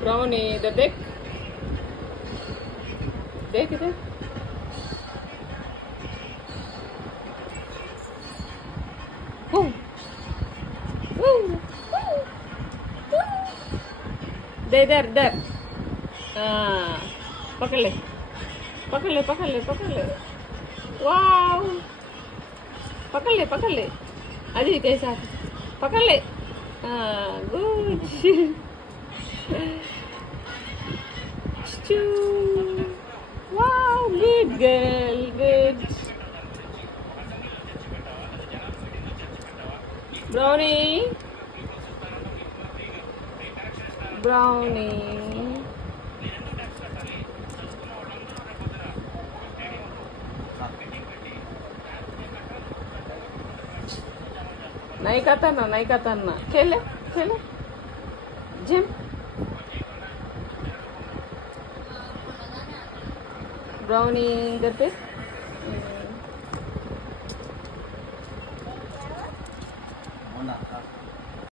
Brownie इधर देख, देख इधर। दे इधर इधर। हाँ, पकड़ ले पकड़ ले पकड़ ले पकड़ ले। वाह, पकड़ ले पकड़ ले। अजी कैसा पकड़ ले। हाँ, गुड। वाह, good girl, good. Brownie brownie नहीं खाता ना, नहीं खाता ना। खेले खेले जिम। ब्राउनी इधर पे।